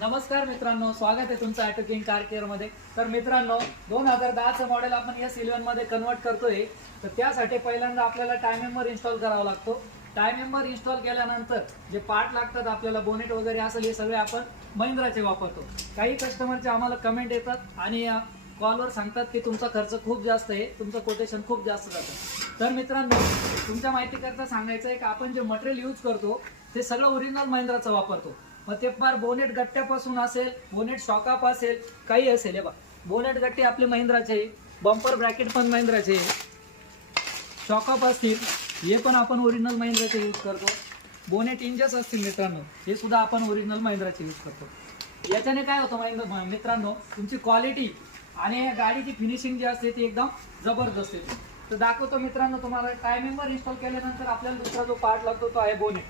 नमस्कार मित्रांनो, स्वागत आहे तुमचं ऑटो किंग कार केअर मध्ये। तर मित्रांनो 2010 चं मॉडेल आपण S11 मध्ये कन्वर्ट करतोय। तर त्यासाठी पहिल्यांदा आपल्याला टाइम मेंबर इन्स्टॉल करावा लागतो। टाइम मेंबर इन्स्टॉल केल्यानंतर जे पार्ट लागतात आपल्याला बोनेट वगैरे असेल हे सगळे आपण महिंद्राचे वापरतो। काही कस्टमरचे आम्हाला कमेंट येतात आणि कॉलवर सांगतात की तुमचा खर्च खूप जास्त आहे, तुमचं कोटेशन खूप जास्त जातं। तर मित्रांनो तुमच्या माहितीकरता सांगायचं आहे की आपण जे मटेरियल यूज करतो ते सगळं ओरिजिनल महिंद्राचं वापरतो। मग ते फार बोनेट गट्ट्यापासून असेल, बोनेट शॉकअप असेल, काही असेल, हे बघा बोनेट गट्टे आपले महिंद्राचे, बंपर ब्रॅकेट पण महिंद्राचे, शॉकअप असतील हे पण आपण ओरिजिनल महिंद्राचे यूज करतो। बोनेट इंजेस असतील मित्रांनो हे सुद्धा आपण ओरिजिनल महिंद्राचे यूज करतो। याच्याने काय होतं मित्रांनो, तुमची क्वालिटी आणि गाडीची फिनिशिंग जी असते ती एकदम जबरदस्त येते। तर दाखवतो मित्रांनो तुम्हाला। टाइम मेंबर इन्स्टॉल केल्यानंतर आपल्याला दुसरा जो पार्ट लागतो तो आहे बोनेट।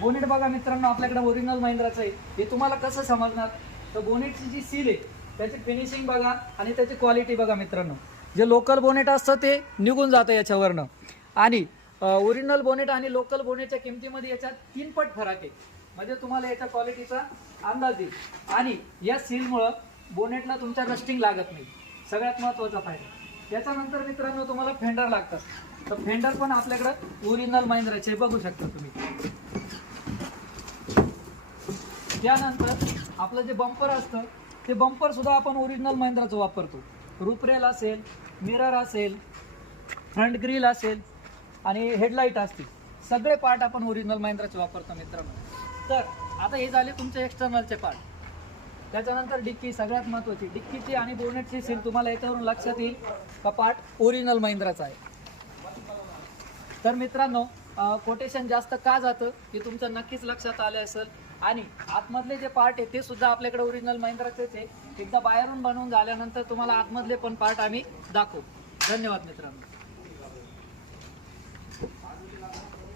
बोनेट बघा मित्रांनो आपल्याकडे ओरिजिनल महिंद्राचं आहे। हे तुम्हाला कसं समजणार, तर बोनेटची जी सील आहे त्याची फिनिशिंग बघा आणि त्याची क्वालिटी बघा मित्रांनो। जे लोकल बोनेट असतं ते निघून जातं याच्यावरनं, आणि ओरिजिनल बोनेट आणि लोकल बोनेटच्या किमतीमध्ये याच्यात 3 पट फरक आहे। म्हणजे तुम्हाला याच्या क्वालिटीचा अंदाज येईल। आणि या सीलमुळं बोनेटला तुमच्या रस्टिंग लागत नाही, सगळ्यात महत्त्वाचा फायदा। त्याच्यानंतर मित्रांनो तुम्हाला फेंडर लागतात। तर फेंडर पण आपल्याकडे ओरिजिनल महिंद्राचे बघू शकता तुम्ही। त्यानंतर आपलं जे बंपर असतं ते बंपर सुद्धा आपण ओरिजिनल महिंद्राचं वापरतो। रूपरेल असेल, मिरर असेल, फ्रंट ग्रिल असेल आणि हेडलाईट असतील, सगळे पार्ट आपण ओरिजिनल महिंद्राचे वापरतो मित्रांनो। तर आता हे झाले तुमचे एक्सटर्नलचे पार्ट। त्याच्यानंतर डिक्की सगळ्यात महत्त्वाची, डिक्कीची आणि बोनेटची सील तुम्हाला याच्यावरून लक्षात येईल का पार्ट ओरिजिनल महिंद्राचा आहे। तर मित्रांनो कोटेशन जास्त का जातं हे तुमच्या नक्कीच लक्षात आले असेल। आणि आतमधले जे पार्ट आहे ते सुद्धा आपल्याकडे ओरिजिनल महिंद्राचेच आहे। एकदा बाहेरून बनवून झाल्यानंतर तुम्हाला आतमधले पण पार्ट आम्ही दाखवू। धन्यवाद मित्रांनो।